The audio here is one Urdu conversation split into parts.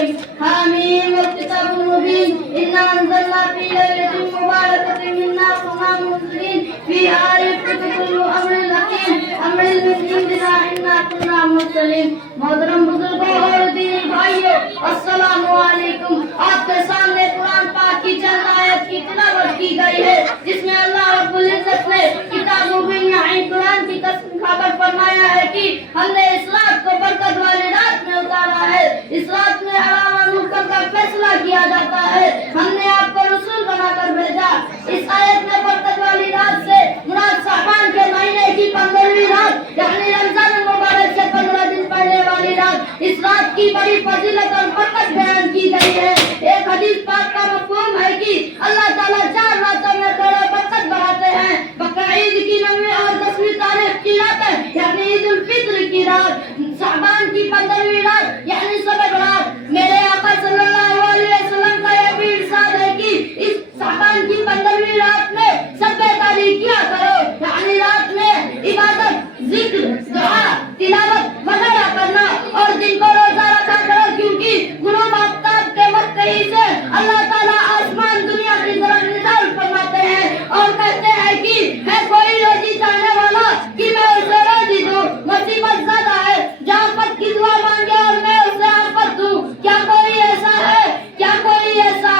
الرحيم حميم والكتاب المبين إنا أنزلنا في ليلة مباركة إنا كنا منذرين فيها يفرق كل أمر حكيم أمر من عندنا إنا كنا مرسلين محترم بزرگوں اور دینی بھائیوں السلام علیکم آپ کے سامنے قرآن پاک کی چند آیت کی تلاوت کی گئی ہے جس میں اللہ رب العزت نے کتاب مبین یعنی قرآن کی خبر فرمایا ہے کہ ہم نے اس رات کو برکت والی رات میں اتارا ہے اس رات میں حرام اور منکر کا فیصلہ کیا جاتا ہے ہم نے آپ کو رسول بنا کر بھیجا اس آیت میں برکت والی رات سے مراد شعبان کے مہینے کی 15ویں رات یعنی رمضان المبارک سے 15 دن پہلے والی رات اس رات کی بڑی فضیلت اور برکت بیان کی گئی ہے ایک حدیث پاک کا مفہوم ہے کہ اللہ تعالیٰ 4 راتوں میں تھوڑے برکت بڑھاتے ہیں بقرعید کی 9ویں اور 10ویں تاریخ کی راتیں یعنی عید الفطر کی رات شعبان کی 15ویں رات یعنی شب برات میرے آقا صلی اللہ علیہ وسلم کا یہ بھی ارشاد ہے کہ اس شعبان کی 15ویں رات میں سب تاریخ کیا کرو یعنی رات میں عبادت ذکر دعا تلاوت وغیرہ کرنا اور دن کو روزہ رکھا کرو کیونکہ غروب آفتاب کے وقت ہی سے اللہ تعالیٰ آسمان دنیا کی طرف نظر فرماتے ہیں اور کہتے ہیں کہ ہے کوئی روزی چاہنے والا کہ میں اسے روزی دوں مصیبت زیادہ ہے جو آفت کی دعا مانگے اور میں اسے آفت دوں کیا کوئی ایسا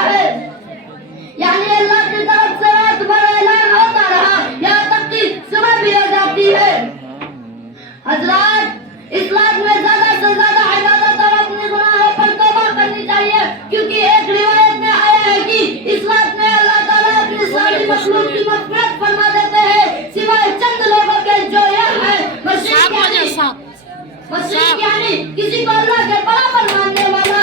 ہے یعنی اللہ کی طرف سے رات بھر اعلان ہوتا رہا یہاں تک کہ صبح بھی ہو جاتی ہے حضرات اس رات میں زیادہ سے زیادہ عبادت اور اپنے گناہوں پر توبہ کرنی چاہیے کیونکہ ایک روایت میں آیا ہے کہ اس رات میں اللہ تعالیٰ اپنی ساری مخلوق کی مغفرت فرما دیتے ہیں سوائے چند لوگوں کے جو یہ ہے مشرک یعنی کسی کو اللہ کے برابر ماننے والا